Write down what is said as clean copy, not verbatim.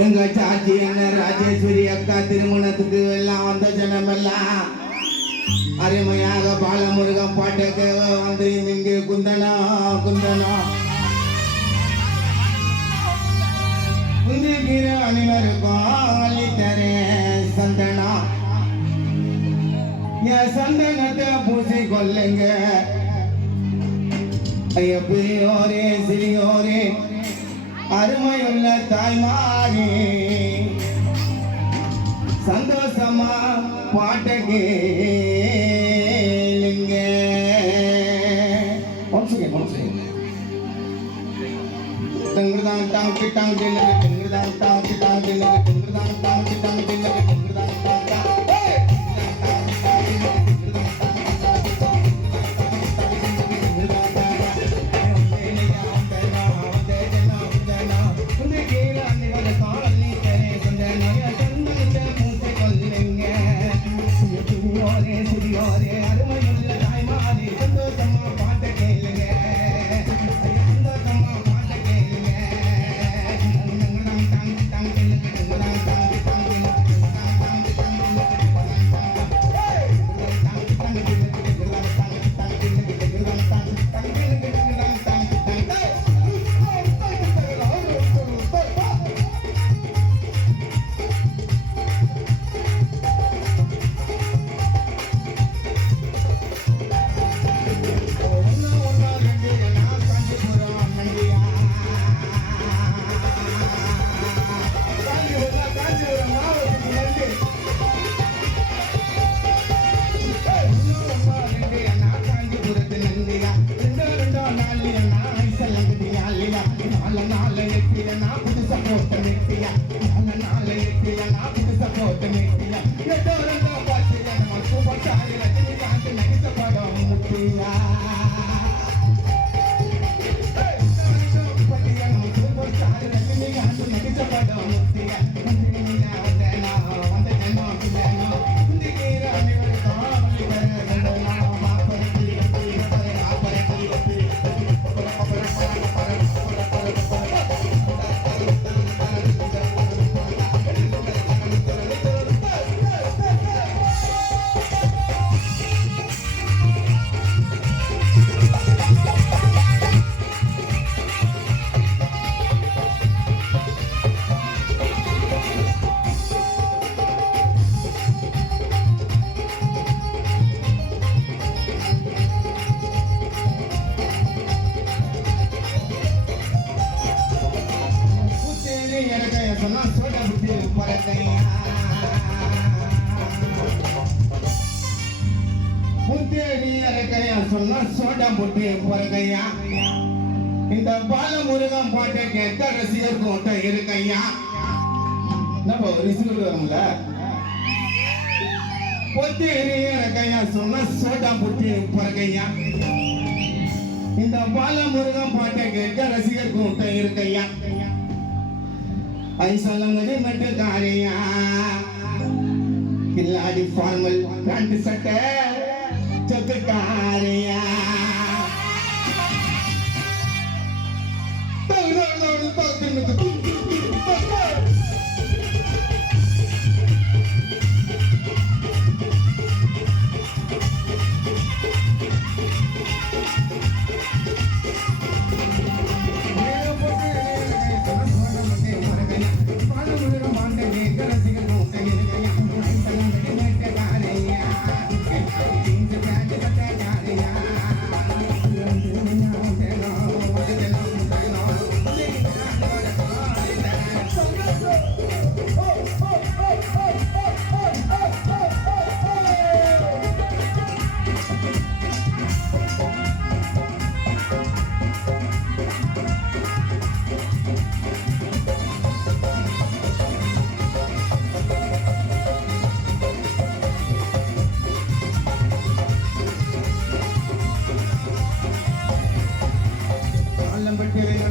எங்க சாச்சி என்ன ராஜேஸ்வரி அக்கா திருமணத்துக்கு எல்லாம் வந்த ஜனமெல்லாம் அருமையாக பாலமுருகன் பாட்டுக்கு வந்து இங்கே குந்தனா குந்தனா குந்திக்கிற அனைவருக்கும் அள்ளித்தரே சந்தனா என் சந்தனத்தை பூசி கொள்ளுங்க ஐயா பெரியோரே சிறியோரே அருமையுள்ள தாய்மாரே சந்தோஷமா பாட்ட கேளுங்க சொன்னா சோடா போட்டு போறதையா இந்த பாலமுருகன் பாட்டை கேட்க ரசிகர் கூட்டம் இருக்கையா நம்ம ரிசீவர் வரும்ல பொத்தி இருக்கையா சொன்னா சோடா போட்டு போறதையா இந்த பாலமுருகன் பாட்டை கேட்க ரசிகர் கூட்டம் இருக்கையா ஐசலங்கடி மெட்டுக்காரையா கில்லாடி ஃபார்மல் பேண்ட் சட்டை चककारिया Number 2,